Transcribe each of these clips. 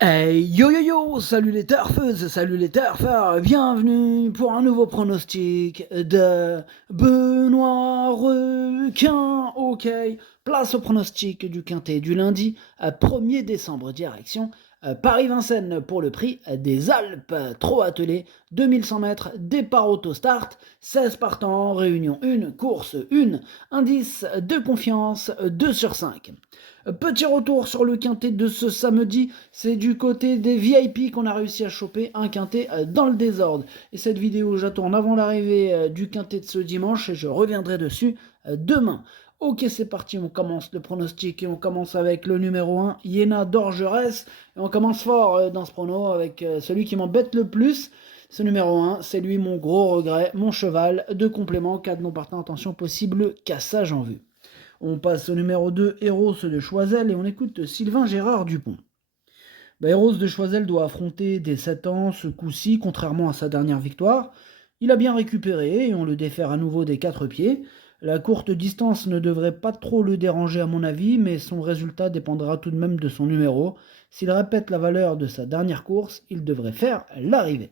Hey yo yo yo, salut les turfeuses, salut les turfeurs, bienvenue pour un nouveau pronostic de Benoît Requin. Ok, place au pronostic du quintet du lundi 1er décembre, direction Paris-Vincennes pour le prix des Alpes. Trop attelé, 2100 mètres, départ auto-start, 16 partants, réunion 1, course 1, indice de confiance 2 sur 5. Petit retour sur le quintet de ce samedi, c'est du côté des VIP qu'on a réussi à choper un quintet dans le désordre. Et cette vidéo, j'attends avant l'arrivée du quintet de ce dimanche et je reviendrai dessus demain. Ok, c'est parti, on commence le pronostic et on commence avec le numéro 1, Iéna d'Orgerès. Et on commence fort dans ce prono avec celui qui m'embête le plus. Ce numéro 1, c'est lui mon gros regret, mon cheval de complément, cas de non partant, attention, possible cassage en vue. On passe au numéro 2, Héros de Choiseul, et on écoute Sylvain Gérard Dupont. Héros de Choiseul doit affronter des 7 ans ce coup-ci, contrairement à sa dernière victoire. Il a bien récupéré et on le défère à nouveau des 4 pieds. La courte distance ne devrait pas trop le déranger à mon avis, mais son résultat dépendra tout de même de son numéro. S'il répète la valeur de sa dernière course, il devrait faire l'arrivée.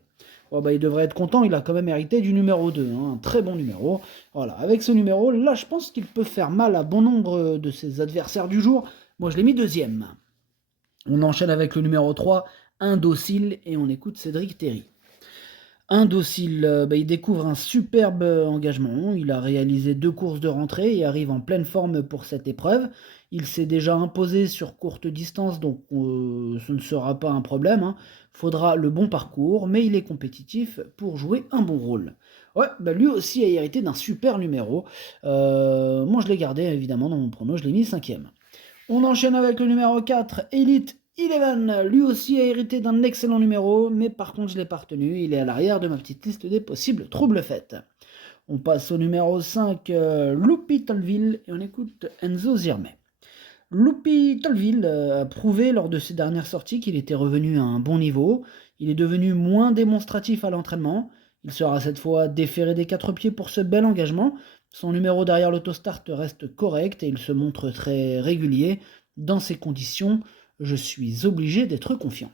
Il devrait être content, il a quand même hérité du numéro 2, un très bon numéro. Voilà, avec ce numéro, là je pense qu'il peut faire mal à bon nombre de ses adversaires du jour. Moi je l'ai mis deuxième. On enchaîne avec le numéro 3, Indocile, et on écoute Cédric Terry. Indocile, il découvre un superbe engagement. Il a réalisé 2 courses de rentrée et arrive en pleine forme pour cette épreuve. Il s'est déjà imposé sur courte distance, donc ce ne sera pas un problème. Faudra le bon parcours, mais il est compétitif pour jouer un bon rôle. Ouais, lui aussi a hérité d'un super numéro. Moi, je l'ai gardé évidemment dans mon prono, je l'ai mis 5e. On enchaîne avec le numéro 4, Elite Eleven. Lui aussi a hérité d'un excellent numéro, mais par contre je l'ai pas retenu. Il est à l'arrière de ma petite liste des possibles troubles faites. On passe au numéro 5, Loupy Tolville, et on écoute Enzo Zirme. Loupy Tolville a prouvé lors de ses dernières sorties qu'il était revenu à un bon niveau. Il est devenu moins démonstratif à l'entraînement. Il sera cette fois déféré des 4 pieds pour ce bel engagement. Son numéro derrière l'autostart reste correct et il se montre très régulier. Dans ces conditions, je suis obligé d'être confiant.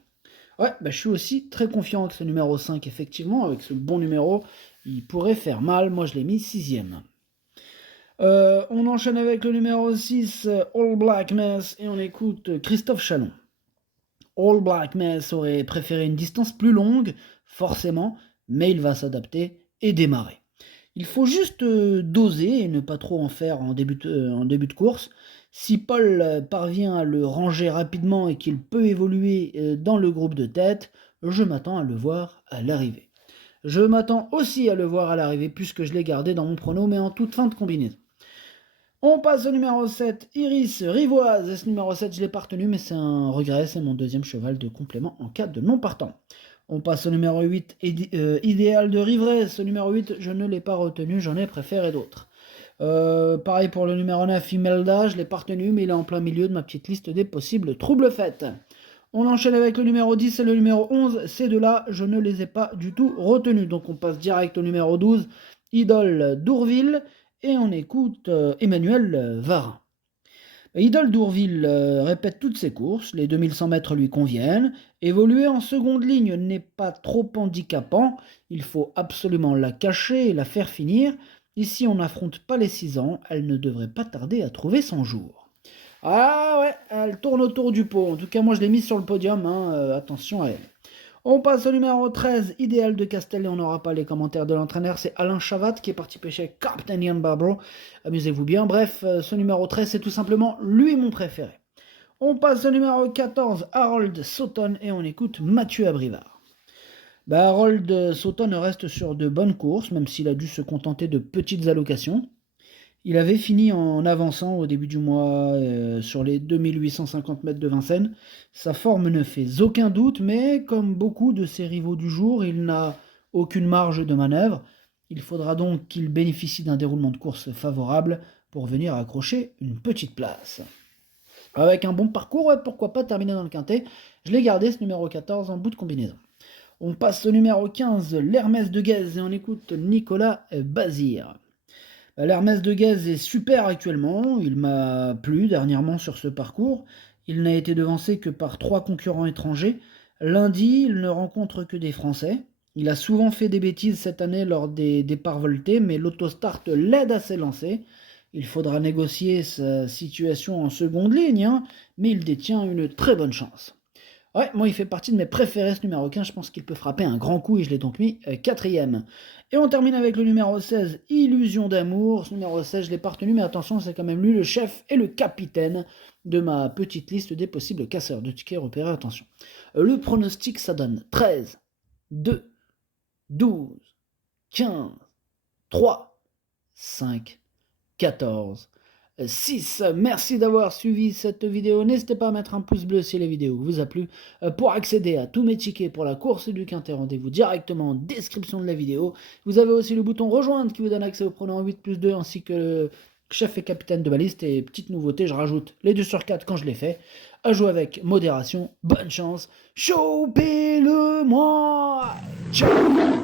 Ouais, je suis aussi très confiant avec ce numéro 5, effectivement, avec ce bon numéro. Il pourrait faire mal, moi je l'ai mis 6e. On enchaîne avec le numéro 6, All Black Mess, et on écoute Christophe Chalon. All Black Mess aurait préféré une distance plus longue, forcément, mais il va s'adapter et démarrer. Il faut juste doser et ne pas trop en faire en début de course. Si Paul parvient à le ranger rapidement et qu'il peut évoluer dans le groupe de tête, je m'attends à le voir à l'arrivée. Je m'attends aussi à le voir à l'arrivée puisque je l'ai gardé dans mon prono, mais en toute fin de combinaison. On passe au numéro 7, Iris Rivoise. Ce numéro 7, je ne l'ai pas retenu, mais c'est un regret, c'est mon deuxième cheval de complément en cas de non partant. On passe au numéro 8, Idéal de Rivray. Ce numéro 8, je ne l'ai pas retenu, j'en ai préféré d'autres. Pareil pour le numéro 9, Imelda, je ne l'ai pas retenu, mais il est en plein milieu de ma petite liste des possibles troubles faites. On enchaîne avec le numéro 10 et le numéro 11. Ces deux-là, je ne les ai pas du tout retenus. Donc on passe direct au numéro 12, Idole d'Ourville. Et on écoute Emmanuel Varin. Idole d'Ourville répète toutes ses courses, les 2100 mètres lui conviennent. Évoluer en seconde ligne n'est pas trop handicapant, il faut absolument la cacher et la faire finir. Ici on n'affronte pas les 6 ans, elle ne devrait pas tarder à trouver son jour. Ah ouais, elle tourne autour du pot, en tout cas moi je l'ai mise sur le podium, attention à elle. On passe au numéro 13, Idéal de Castel, et on n'aura pas les commentaires de l'entraîneur. C'est Alain Chavat qui est parti pêcher Captain Ian Barbaro. Amusez-vous bien. Bref, ce numéro 13, c'est tout simplement lui mon préféré. On passe au numéro 14, Harold Sauton, et on écoute Mathieu Abrivard. Harold Sauton reste sur de bonnes courses, même s'il a dû se contenter de petites allocations. Il avait fini en avançant au début du mois sur les 2850 mètres de Vincennes. Sa forme ne fait aucun doute, mais comme beaucoup de ses rivaux du jour, il n'a aucune marge de manœuvre. Il faudra donc qu'il bénéficie d'un déroulement de course favorable pour venir accrocher une petite place. Avec un bon parcours, pourquoi pas terminer dans le quintet. Je l'ai gardé ce numéro 14 en bout de combinaison. On passe au numéro 15, l'Hermès de Guèze, et on écoute Nicolas Bazir. L'Hermès de Guèze est super actuellement, il m'a plu dernièrement sur ce parcours. Il n'a été devancé que par 3 concurrents étrangers. Lundi, il ne rencontre que des Français. Il a souvent fait des bêtises cette année lors des départs voltés, mais l'autostart l'aide à s'élancer. Il faudra négocier sa situation en seconde ligne, hein, mais il détient une très bonne chance. Ouais, moi il fait partie de mes préférés ce numéro 15, je pense qu'il peut frapper un grand coup et je l'ai donc mis quatrième. Et on termine avec le numéro 16, Illusion d'amour. Ce numéro 16, je l'ai pas retenu, mais attention, c'est quand même lui le chef et le capitaine de ma petite liste des possibles casseurs de tickets repérés. Attention. Le pronostic, ça donne 13, 2, 12, 15, 3, 5, 14, 6. Merci d'avoir suivi cette vidéo. N'hésitez pas à mettre un pouce bleu si la vidéo vous a plu. Pour accéder à tous mes tickets pour la course du Quintet, rendez-vous directement en description de la vidéo. Vous avez aussi le bouton rejoindre qui vous donne accès au pronom 8+2 ainsi que le chef et capitaine de ma liste. Et petite nouveauté, je rajoute les 2 sur 4 quand je les fais. À jouer avec modération. Bonne chance. Chopez-le-moi. Ciao.